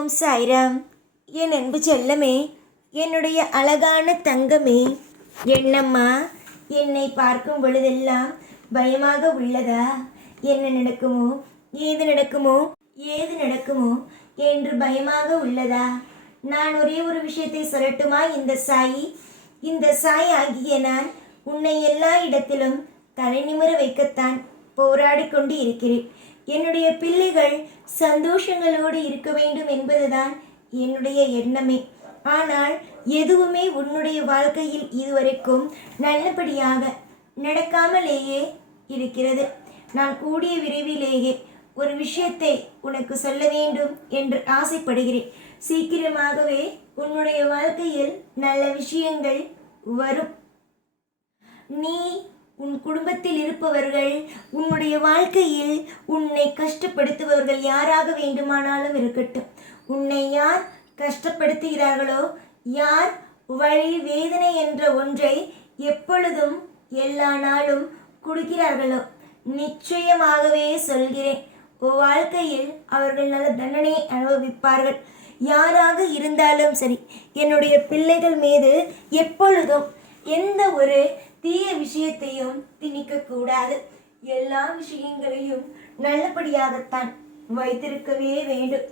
ஓம் சாய்ராம். என் அன்பு செல்லமே, என்னுடைய அழகான தங்கமே, என்னம்மா என்னை பார்க்கும் பொழுதெல்லாம் பயமாக உள்ளதா? என்ன நடக்குமோ, ஏது நடக்குமோ என்று பயமாக உள்ளதா? நான் ஒரே ஒரு விஷயத்தை சொல்லட்டுமா? இந்த சாய் ஆகிய நான் உன்னை எல்லா இடத்திலும் தலை நிமிர வைக்கத்தான் போராடி கொண்டு இருக்கிறேன். என்னுடைய பிள்ளைகள் சந்தோஷங்களோடு இருக்க வேண்டும் என்பதுதான் என்னுடைய எண்ணமே. ஆனால் எதுவுமே உன்னுடைய வாழ்க்கையில் இதுவரைக்கும் நல்லபடியாக நடக்காமலேயே இருக்கிறது. நான் கூடிய விரைவிலேயே ஒரு விஷயத்தை உனக்கு சொல்ல வேண்டும் என்று ஆசைப்படுகிறேன். சீக்கிரமாகவே உன்னுடைய வாழ்க்கையில் நல்ல விஷயங்கள் வரும். நீ, உன் குடும்பத்தில் இருப்பவர்கள், உன்னுடைய வாழ்க்கையில் உன்னை கஷ்டப்படுத்துபவர்கள் யாராக வேண்டுமானாலும் இருக்கட்டும், உன்னை யார் கஷ்டப்படுத்துகிறார்களோ, யார் வழி வேதனை என்ற ஒன்றை எப்பொழுதும் எல்லா நாளும் கொடுக்கிறார்களோ, நிச்சயமாகவே சொல்கிறேன், வாழ்க்கையில் அவர்கள் நல்ல தண்டனை அனுபவிப்பார்கள். யாராக இருந்தாலும் சரி, என்னுடைய பிள்ளைகள் மீது எப்பொழுதும் எந்த ஒரு தீய விஷயத்தையும் திணிக்கக்கூடாது. எல்லா விஷயங்களையும் நல்லபடியாகத்தான் வைத்திருக்கவே வேண்டும்.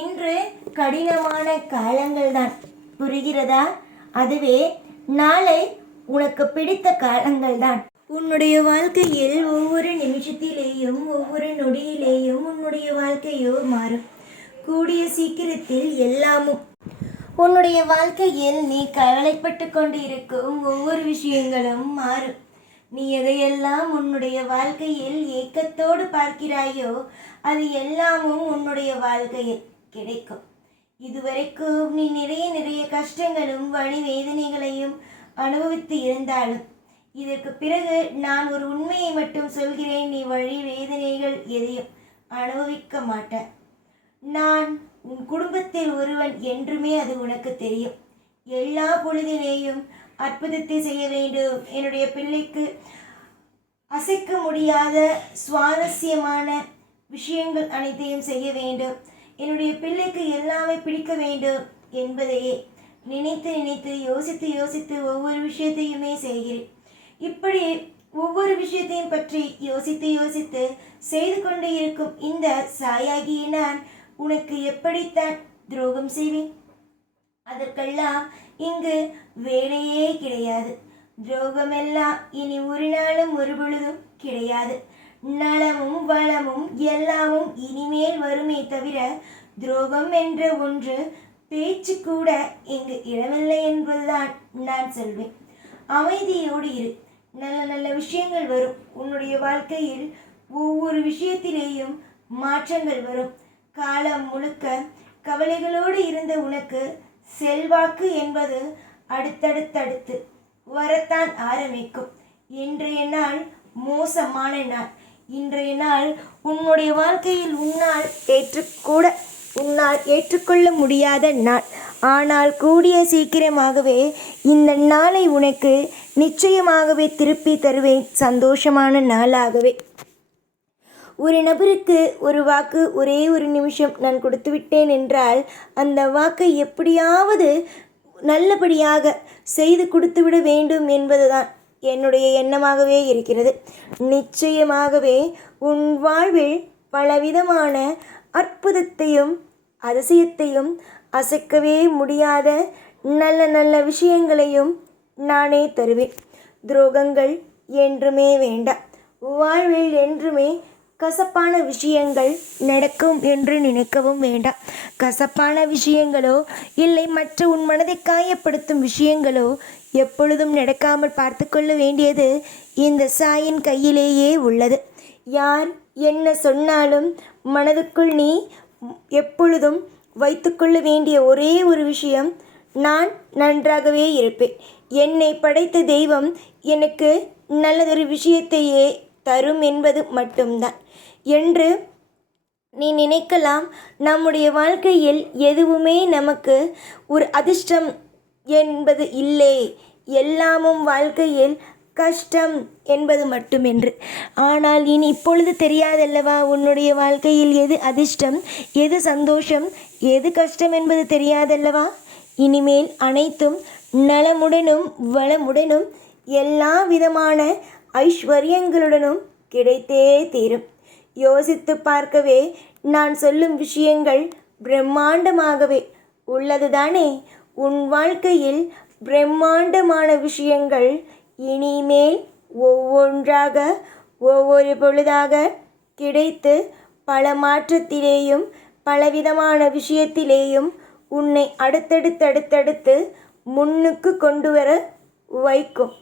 இன்று கடினமான காலங்கள் தான், புரிகிறதா? அதுவே நாளை உனக்கு பிடித்த காலங்கள் தான். உன்னுடைய வாழ்க்கையில் ஒவ்வொரு நிமிஷத்திலேயும் ஒவ்வொரு நொடியிலேயும் உன்னுடைய வாழ்க்கையோ மாறும். கூடிய சீக்கிரத்தில் எல்லாமும் உன்னுடைய வாழ்க்கையில் நீ கவலைப்பட்டு கொண்டு இருக்கும் ஒவ்வொரு விஷயங்களும் மாறும். நீ எதையெல்லாம் உன்னுடைய வாழ்க்கையில் ஏக்கத்தோடு பார்க்கிறாயோ அது எல்லாமும் உன்னுடைய வாழ்க்கையில் கிடைக்கும். இதுவரைக்கும் நீ நிறைய கஷ்டங்களும் வலி வேதனைகளையும் அனுபவித்து இருந்தாலும் இதற்கு பிறகு நான் ஒரு உண்மையை மட்டும் சொல்கிறேன், நீ வழி வேதனைகள் எதையும் அனுபவிக்க மாட்டாய். நான் உன் குடும்பத்தில் ஒருவன் என்றுமே அது உனக்கு தெரியும். எல்லா பொழுதிலேயும் அற்புதத்தை செய்ய வேண்டும். என்னுடைய பிள்ளைக்கு அசைக்க முடியாத சுவாரஸ்யமான விஷயங்கள் அனைத்தையும் செய்ய வேண்டும். என்னுடைய பிள்ளைக்கு எல்லாமே பிடிக்க வேண்டும் என்பதையே நினைத்து யோசித்து ஒவ்வொரு விஷயத்தையுமே செய்கிறேன். இப்படி ஒவ்வொரு விஷயத்தையும் பற்றி யோசித்து செய்து கொண்டு இருக்கும் இந்த சாயாகிய நான் உனக்கு எப்படித்தான் துரோகம் செய்வேன்? அதற்கெல்லாம் இங்கு வேலையே கிடையாது. துரோகமெல்லாம் இனி ஒரு நாளும் ஒரு பொழுதும் கிடையாது. நலமும் வளமும் எல்லாமும் இனிமேல் வருமே தவிர துரோகம் என்ற ஒன்று பேச்சு கூட இங்கு இடமில்லை என்பதுதான் நான் சொல்வேன். அமைதியோடு இரு. நல்ல விஷயங்கள் வரும். உன்னுடைய வாழ்க்கையில் ஒவ்வொரு விஷயத்திலேயும் மாற்றங்கள் வரும். காலம் முழுக்க கவலைகளோடு இருந்த உனக்கு செல்வாக்கு என்பது அடுத்தடுத்து வரத்தான் ஆரம்பிக்கும். இன்றைய நாள் மோசமான நாள். இன்றைய நாள் உன்னுடைய வாழ்க்கையில் உன்னால் ஏற்றுக்கொள்ள முடியாத நாள். ஆனால் கூடிய சீக்கிரமாகவே இந்த நாளை உனக்கு நிச்சயமாகவே திருப்பி தருவேன், சந்தோஷமான நாளாகவே. ஒரு நபருக்கு ஒரு வாக்கு ஒரே ஒரு நிமிஷம் நான் கொடுத்து விட்டேன் என்றால் அந்த வாக்கை எப்படியாவது நல்லபடியாக செய்து கொடுத்துவிட வேண்டும் என்பதுதான் என்னுடைய எண்ணமாகவே இருக்கிறது. நிச்சயமாகவே உன் வாழ்வில் பலவிதமான அற்புதத்தையும் அதிசயத்தையும் அசைக்கவே முடியாத நல்ல விஷயங்களையும் நானே தருவேன். துரோகங்கள் என்றுமே வேண்டாம். வாழ்வில் என்றுமே கசப்பான விஷயங்கள் நடக்கும் என்று நினைக்கவும் வேண்டாம். கசப்பான விஷயங்களோ இல்லை மற்ற உன் மனதை காயப்படுத்தும் விஷயங்களோ எப்பொழுதும் நடக்காமல் பார்த்து கொள்ள வேண்டியது இந்த சாயின் கையிலேயே உள்ளது. யார் என்ன சொன்னாலும் மனதுக்குள் நீ எப்பொழுதும் வைத்துக்கொள்ள வேண்டிய ஒரே ஒரு விஷயம், நான் நன்றாகவே இருப்பேன். என்னை படைத்த தெய்வம் எனக்கு நல்லதொரு விஷயத்தையே தரும் என்பது மட்டும்தான் என்று நீ நினைக்கலாம். நம்முடைய வாழ்க்கையில் எதுவுமே நமக்கு ஒரு அதிர்ஷ்டம் என்பது இல்லை. எல்லாமும் வாழ்க்கையில் கஷ்டம் என்பது மட்டுமென்று. ஆனால் இனி இப்பொழுது தெரியாதல்லவா உன்னுடைய வாழ்க்கையில் எது அதிர்ஷ்டம், எது சந்தோஷம், எது கஷ்டம் என்பது தெரியாதல்லவா? இனிமேல் அனைத்தும் நலமுடனும் வளமுடனும் எல்லா விதமான ஐஸ்வர்யங்களுடனும் கிடைத்தே தீரும். யோசித்து பார்க்கவே நான் சொல்லும் விஷயங்கள் பிரம்மாண்டமாகவே உள்ளதுதானே? உன் வாழ்க்கையில் பிரம்மாண்டமான விஷயங்கள் இனிமேல் ஒவ்வொன்றாக ஒவ்வொரு பொழுதாக கிடைத்து பல மாற்றத்திலேயும் பலவிதமான விஷயத்திலேயும் உன்னை அடுத்தடுத்து முன்னுக்கு கொண்டு வர வைக்கும்.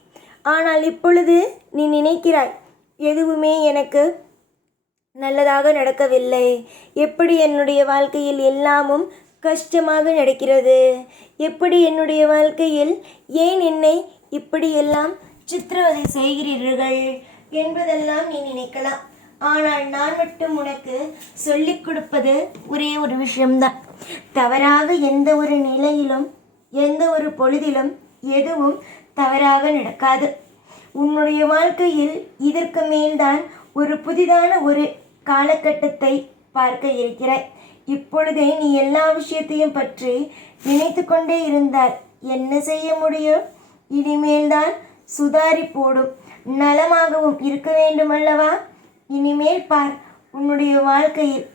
ஆனால் இப்பொழுது நீ நினைக்கிறாய், எதுவுமே எனக்கு நல்லதாக நடக்கவில்லை, எப்படி என்னுடைய வாழ்க்கையில் எல்லாமும் கஷ்டமாக நடக்கிறது, எப்படி என்னுடைய வாழ்க்கையில் ஏன் என்னை இப்படியெல்லாம் சித்திரவதை செய்கிறீர்கள் என்பதெல்லாம் நீ நினைக்கலாம். ஆனால் நான் மட்டும் உனக்கு சொல்லிக் கொடுப்பது ஒரே ஒரு விஷயம்தான். தவறாக எந்த ஒரு நிலையிலும் எந்த ஒரு பொழுதிலும் எதுவும் தவறாக நடக்காது. உன்னுடைய வாழ்க்கையில் இதற்கு மேல்தான் ஒரு புதிதான ஒரு காலகட்டத்தை பார்க்க இருக்கிறாய். இப்பொழுதே நீ எல்லா விஷயத்தையும் பற்றி நினைத்து கொண்டே இருந்தால் என்ன செய்ய முடியும்? இனிமேல்தான் சுதாரி போடும் நலமாகவும் இருக்க வேண்டும் அல்லவா? இனிமேல் பார், உன்னுடைய வாழ்க்கையில்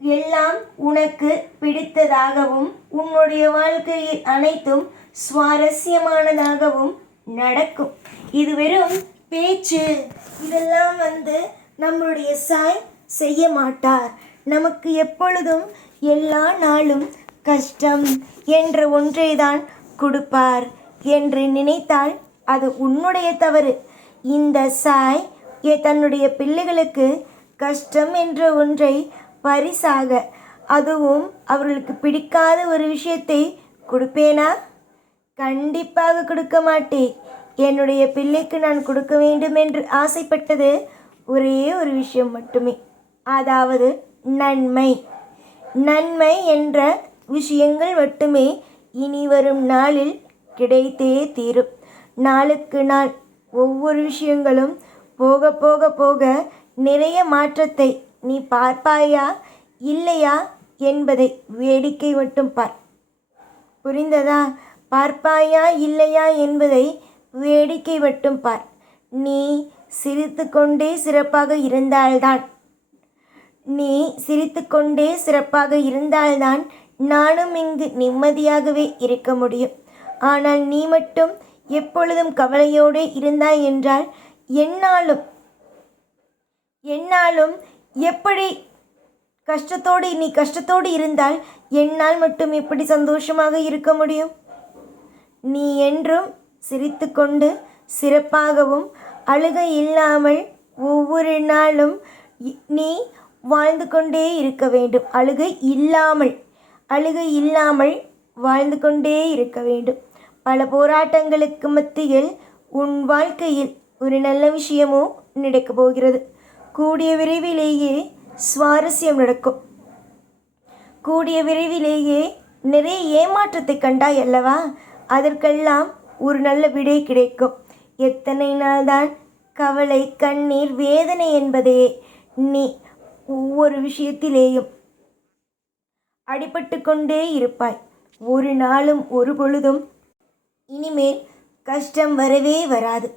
எல்லாம் உனக்கு பிடித்ததாகவும் உன்னுடைய வாழ்க்கையில் அனைத்தும் சுவாரஸ்யமானதாகவும் நடக்கும். இது வெறும் பேச்சு. இதெல்லாம் நம்மளுடைய சாய் செய்ய மாட்டார். நமக்கு எப்பொழுதும் எல்லா நாளும் கஷ்டம் என்ற ஒன்றை தான் கொடுப்பார் என்று நினைத்தால் அது உன்னுடைய தவறு. இந்த சாய் தன்னுடைய பிள்ளைகளுக்கு கஷ்டம் என்ற ஒன்றை பரிசாக, அதுவும் அவர்களுக்கு பிடிக்காத ஒரு விஷயத்தை கொடுப்பேனா? கண்டிப்பாக கொடுக்க மாட்டேன். என்னுடைய பிள்ளைக்கு நான் கொடுக்க வேண்டும் என்று ஆசைப்பட்டது ஒரே ஒரு விஷயம் மட்டுமே, அதாவது நன்மை. நன்மை என்ற விஷயங்கள் மட்டுமே இனி வரும் நாளில் கிடைத்தே தீரும். நாளுக்கு நாள் ஒவ்வொரு விஷயங்களும் போக போக போக நிறைய மாற்றத்தை நீ பார்ப்பாயா இல்லையா என்பதை வேடிக்கை மட்டும் பார். புரிந்ததா? பார்ப்பாயா இல்லையா என்பதை வேடிக்கை மட்டும் பார். நீ சிரித்து கொண்டே சிறப்பாக இருந்தால்தான் நானும் இங்கு நிம்மதியாகவே இருக்க முடியும். ஆனால் நீ மட்டும் எப்பொழுதும் கவலையோடு இருந்தாய் என்றால் என்னாலும் எப்படி நீ கஷ்டத்தோடு இருந்தால் என்னால் மட்டும் எப்படி சந்தோஷமாக இருக்க முடியும்? நீ என்றும் சிரித்து கொண்டு சிறப்பாகவும் அழுகை இல்லாமல் ஒவ்வொரு நாளும் நீ வாழ்ந்து கொண்டே இருக்க வேண்டும். அழுகை இல்லாமல் வாழ்ந்து கொண்டே இருக்க வேண்டும். பல போராட்டங்களுக்கு மத்தியில் உன் வாழ்க்கையில் ஒரு நல்ல விஷயமோ நடக்கப் போகிறது. கூடிய விரைவிலேயே சுவாரஸ்யம் நடக்கும். கூடிய விரைவிலேயே நிறைய ஏமாற்றத்தை கண்டாய் அல்லவா? அதற்கெல்லாம் ஒரு நல்ல விடை கிடைக்கும். எத்தனை நாள்தான் கவலை, கண்ணீர், வேதனை என்பதே நீ ஒவ்வொரு விஷயத்திலேயும் அடிபட்டு கொண்டே இருப்பாய். ஒரு நாளும் ஒரு பொழுதும் இனிமேல் கஷ்டம் வரவே வராது.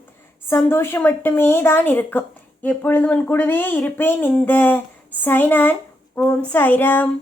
சந்தோஷம் மட்டுமே தான் இருக்கும். எப்பொழுதும் உன் கூடவே இருப்பேன். இந்த சாய்நான். ஓம் சாய்ராம்.